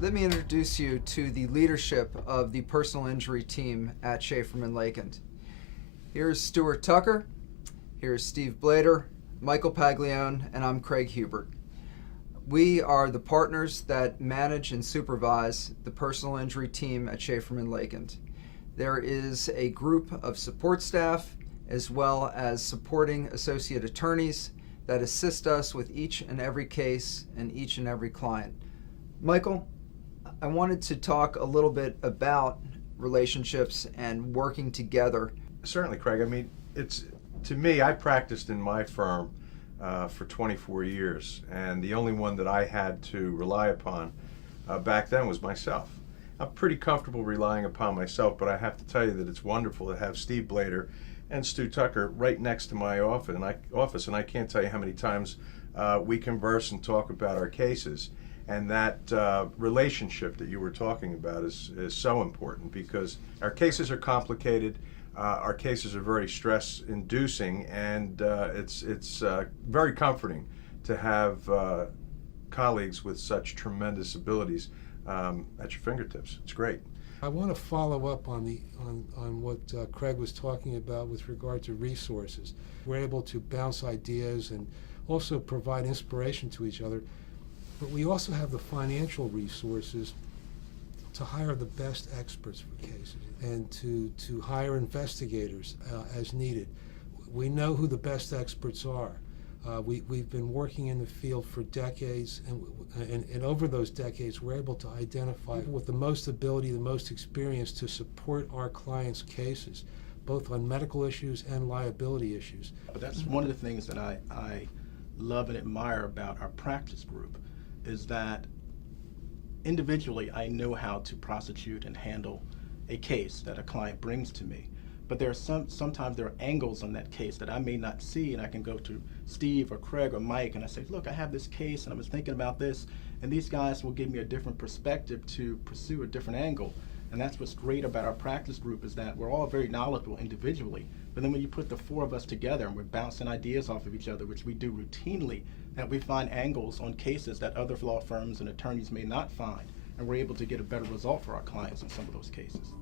Let me introduce you to the leadership of the personal injury team at Szaferman Lakind. Here's Stuart Tucker, here's Steve Blader, Michael Paglione, and I'm Craig Hubert. We are the partners that manage and supervise the personal injury team at Szaferman Lakind. There is a group of support staff as well as supporting associate attorneys that assist us with each and every case and each and every client. Michael, I wanted to talk a little bit about relationships and working together. Certainly, Craig. I mean, to me, I practiced in my firm for 24 years, and the only one that I had to rely upon back then was myself. I'm pretty comfortable relying upon myself, but I have to tell you that it's wonderful to have Steve Blader and Stu Tucker right next to my office, and I can't tell you how many times we converse and talk about our cases. And that relationship that you were talking about is so important, because our cases are complicated, our cases are very stress-inducing, and it's very comforting to have colleagues with such tremendous abilities at your fingertips. It's great. I want to follow up on what Craig was talking about with regard to resources. We're able to bounce ideas and also provide inspiration to each other. But we also have the financial resources to hire the best experts for cases and to hire investigators as needed. We know who the best experts are. We've been working in the field for decades, and over those decades we're able to identify people with the most ability, the most experience to support our clients' cases, both on medical issues and liability issues. But that's one of the things that I love and admire about our practice group, is that individually I know how to prosecute and handle a case that a client brings to me. But there are sometimes there are angles on that case that I may not see, and I can go to Steve or Craig or Mike and I say, look, I have this case and I was thinking about this, and these guys will give me a different perspective to pursue a different angle. And that's what's great about our practice group, is that we're all very knowledgeable individually, but then when you put the four of us together and we're bouncing ideas off of each other, which we do routinely, that we find angles on cases that other law firms and attorneys may not find, and we're able to get a better result for our clients in some of those cases.